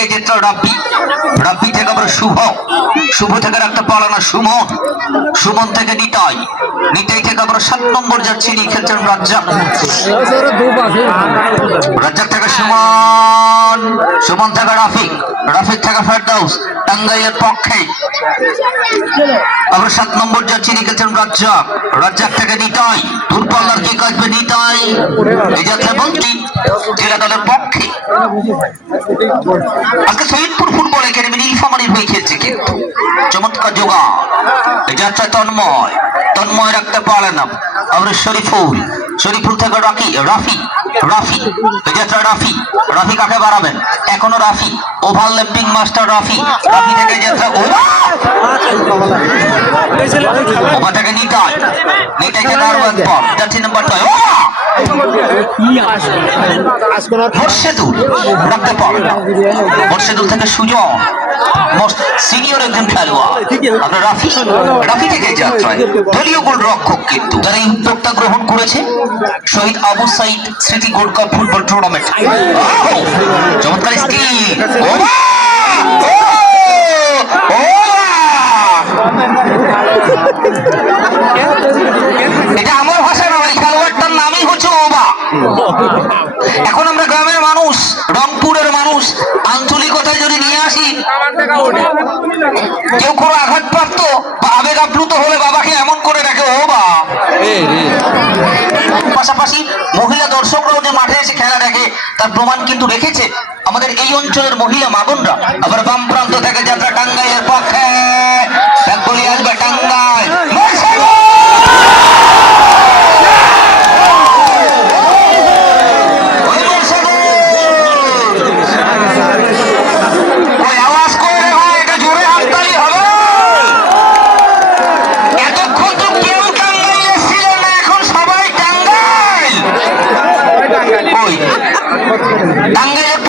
থেকে যেত রাব্বি, রাব্বি থেকে আবার শুভ, শুভ থেকে রাখতে পারলো না সুমন, সুমন থেকে নিতাই, নিতাই থেকে আবার 7 নম্বর যাচ্ছে নিয়ে খেলছেন রাজ্জাক, রাজ্জাক থেকে সুমন, সুমন থেকে রাফিক, রাফিক থেকে ফেরদৌস, টাঙ্গাইলের পক্ষে আবার 7 নম্বর যাচ্ছে নিয়ে খেলছেন রাজ্জাক, রাজ্জাক থেকে নিতাই, দূরপাল্লার কি কাজবে নিতাই, এই যাত্রা মন্ত্রী জেলা দলের পক্ষে। আজকে সৈয়দপুর ফুটবল একাডেমি নীলফামারীর হয়ে খেলছে কিন্তু চমৎকার জোগা, এই যাত্রায় তন্ময়, তন্ময় রাখতে পারে না, আবার শরীফুল, শরীফুল থেকে রাফি, রাফি, রাফি, এই যাত্রা রাফি, রাফি কাকে বাড়াবেন এখনো রাফি, ওভারল্যাপিং মাস্টার রাফি, রাফি থেকে যাত্রা ওভার থেকে নিতাই, নিতাই থেকে আরো একবার যাচ্ছে নাম্বার 9 মোর্শেদুল রাখতে পারে না, মোর্শেদুল থেকে সুজন, সিনিয়র একজন খেলোয়াড় আপনার রাফি, রাফি থেকে যাত্রায় দলীয় গোল রক্ষক কিন্তু যারা এই উদ্যোগটা গ্রহণ করেছে শহীদ আবু সাইদ স্মৃতি গোল্ড কাপ ফুটবল টুর্নামেন্ট, চমৎকার স্কিল, এটা আমার ভাষা না ভাই, খেলোয়াড়টার নামই হচ্ছে ওবা। এখন আমরা গ্রামের মানুষ, রংপুরের মানুষ, আঞ্চলিকতায় যদি নিয়ে আসি, কেউ কোনো আঘাতপ্রাপ্ত বা আবেগ আপ্লুত হলে বাবাকে এমন করে ডাকে ওবা। পাশাপাশি মহিলা দর্শকরাও যে মাঠে এসে খেলা দেখে তার প্রমাণ কিন্তু রেখেছে আমাদের এই অঞ্চলের মহিলা মা বোনরা। আবার বাম প্রান্ত থেকে যাত্রা টাঙ্গাইলের পক্ষে, বলি আসবে টাঙ্গাইল, টাঙ্গাইল